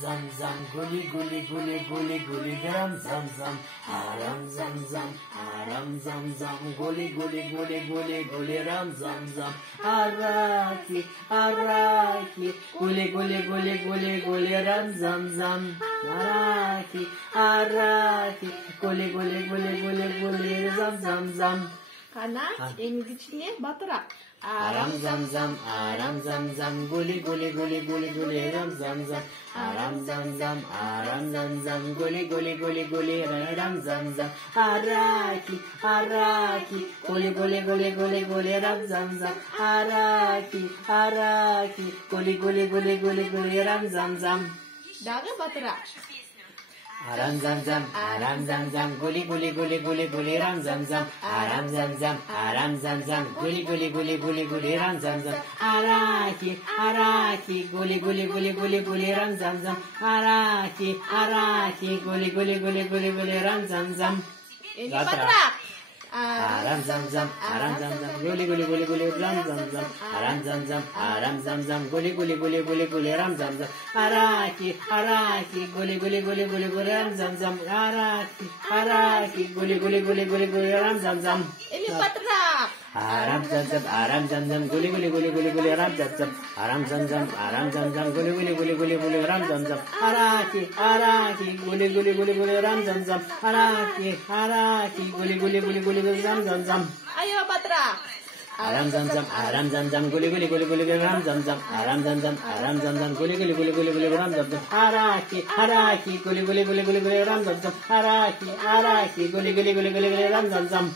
zam zam, guli guli guli guli guli gram zam zam, aram zam zam, aram zam zam, guli guli guli guli guli ram zam zam, araki araki, guli guli guli guli guli ram zam zam, araki araki, guli guli guli guli guli zam zam zam. Karena ini di sini baterak. Aram zam zam, aram zam zam, guli guli guli guli guli ram zam zam, aram zam zam, aram zam zam, guli guli guli guli ram zam zam, araki araki, guli guli guli guli guli ram zam zam, araki araki, guli guli guli guli guli ram zam zam. Daga baterak. Aram zam zam, aram zam zam, guli guli guli guli guli ram zam zam, aram zam zam, aram zam zam, guli guli guli guli guli ram zam zam, araki araki, guli guli guli guli guli ram zam zam, araki araki, guli guli guli guli guli ram zam zam. Ini baterak. Aram zam zam, aram zam zam, guli guli guli guli ram zam zam, aram zam zam, aram zam zam, guli guli guli guli guli ram zam zam, araki araki, guli guli guli guli guli ram zam zam, araki araki, guli guli guli guli guli ram zam zam. Ini baterak. Aram zam zam, aram zam zam, guli guli guli guli guli ram zam zam, aram zam zam, aram zam zam, guli guli guli guli guli ram zam zam, araki araki, guli guli guli guli ram zam zam, araki araki, guli guli guli guli guli ram zam zam. Ayo baterak. Aram zam zam, aram zam zam, guli guli guli guli guli ram zam zam, aram zam zam, aram zam zam, guli guli guli guli guli ram zam zam, araki araki, guli guli guli guli guli ram zam zam, araki araki, guli guli guli guli guli ram zam zam.